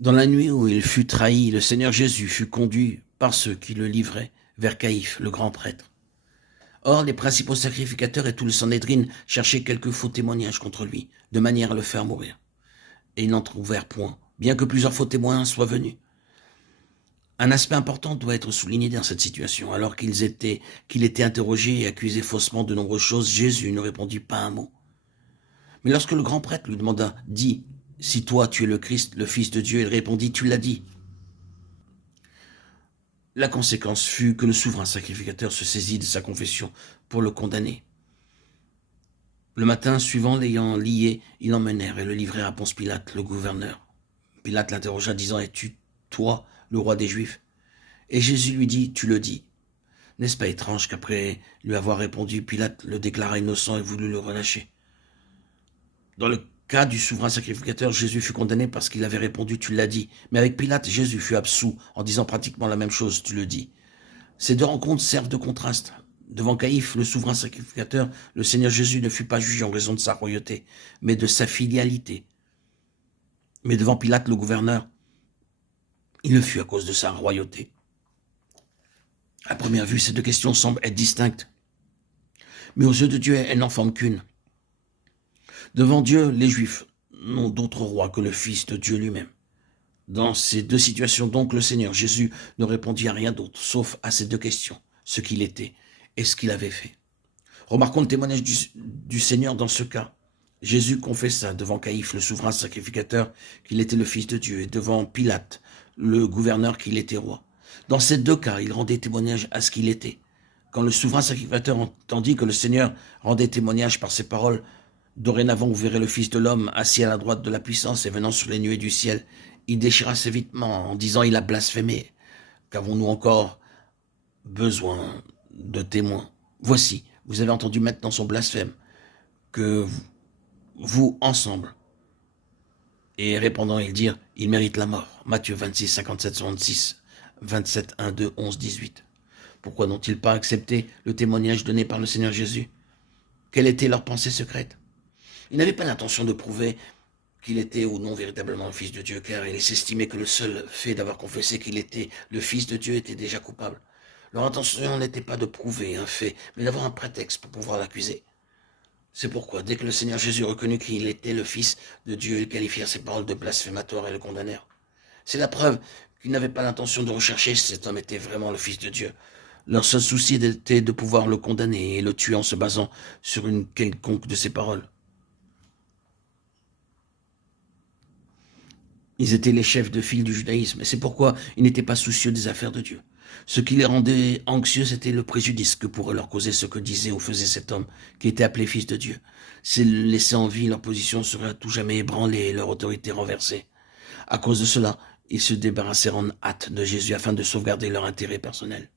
Dans la nuit où il fut trahi, le Seigneur Jésus fut conduit par ceux qui le livraient vers Caïphe, le grand prêtre. Or, les principaux sacrificateurs et tout le Sanhédrin cherchaient quelques faux témoignages contre lui, de manière à le faire mourir. Et ils n'en trouvèrent point, bien que plusieurs faux témoins soient venus. Un aspect important doit être souligné dans cette situation. Alors qu'il était interrogé et accusé faussement de nombreuses choses, Jésus ne répondit pas un mot. Mais lorsque le grand prêtre lui demanda, « Dis, si toi tu es le Christ, le Fils de Dieu », il répondit, « Tu l'as dit ». La conséquence fut que le souverain sacrificateur se saisit de sa confession pour le condamner. Le matin suivant, l'ayant lié, ils l'emmenèrent et le livrèrent à Ponce Pilate, le gouverneur. Pilate l'interrogea, disant, « Es-tu, toi, le roi des Juifs ?» Et Jésus lui dit, « Tu le dis. » N'est-ce pas étrange qu'après lui avoir répondu, Pilate le déclara innocent et voulut le relâcher? Dans le cas du souverain sacrificateur, Jésus fut condamné parce qu'il avait répondu « Tu l'as dit ». Mais avec Pilate, Jésus fut absous en disant pratiquement la même chose « Tu le dis ». Ces deux rencontres servent de contraste. Devant Caïphe, le souverain sacrificateur, le Seigneur Jésus ne fut pas jugé en raison de sa royauté, mais de sa filialité. Mais devant Pilate, le gouverneur, il le fut à cause de sa royauté. À première vue, ces deux questions semblent être distinctes. Mais aux yeux de Dieu, elles n'en forment qu'une. Devant Dieu, les Juifs n'ont d'autre roi que le Fils de Dieu lui-même. Dans ces deux situations, donc, le Seigneur Jésus ne répondit à rien d'autre, sauf à ces deux questions, ce qu'il était et ce qu'il avait fait. Remarquons le témoignage du Seigneur dans ce cas. Jésus confessa devant Caïphe, le souverain sacrificateur, qu'il était le Fils de Dieu, et devant Pilate, le gouverneur, qu'il était roi. Dans ces deux cas, il rendait témoignage à ce qu'il était. Quand le souverain sacrificateur entendit que le Seigneur rendait témoignage par ses paroles, « Dorénavant, vous verrez le Fils de l'homme assis à la droite de la puissance et venant sur les nuées du ciel. » Il déchira ses vêtements en disant « Il a blasphémé. Qu'avons-nous encore besoin de témoins? Voici, vous avez entendu maintenant son blasphème, que vous ensemble. » Et répondant, ils dirent « Il mérite la mort. » Matthieu 26, 57, 66, 27, 1, 2, 11, 18. Pourquoi n'ont-ils pas accepté le témoignage donné par le Seigneur Jésus? Quelle était leur pensée secrète? Ils n'avaient pas l'intention de prouver qu'il était ou non véritablement le Fils de Dieu, car ils s'estimaient que le seul fait d'avoir confessé qu'il était le Fils de Dieu était déjà coupable. Leur intention n'était pas de prouver un fait, mais d'avoir un prétexte pour pouvoir l'accuser. C'est pourquoi, dès que le Seigneur Jésus reconnut qu'il était le Fils de Dieu, ils qualifièrent ses paroles de blasphématoires et le condamnèrent. C'est la preuve qu'ils n'avaient pas l'intention de rechercher si cet homme était vraiment le Fils de Dieu. Leur seul souci était de pouvoir le condamner et le tuer en se basant sur une quelconque de ses paroles. Ils étaient les chefs de file du judaïsme, et c'est pourquoi ils n'étaient pas soucieux des affaires de Dieu. Ce qui les rendait anxieux, c'était le préjudice que pourrait leur causer ce que disait ou faisait cet homme, qui était appelé Fils de Dieu. S'ils laissaient en vie, leur position serait à tout jamais ébranlée et leur autorité renversée. À cause de cela, ils se débarrassèrent en hâte de Jésus afin de sauvegarder leur intérêt personnel.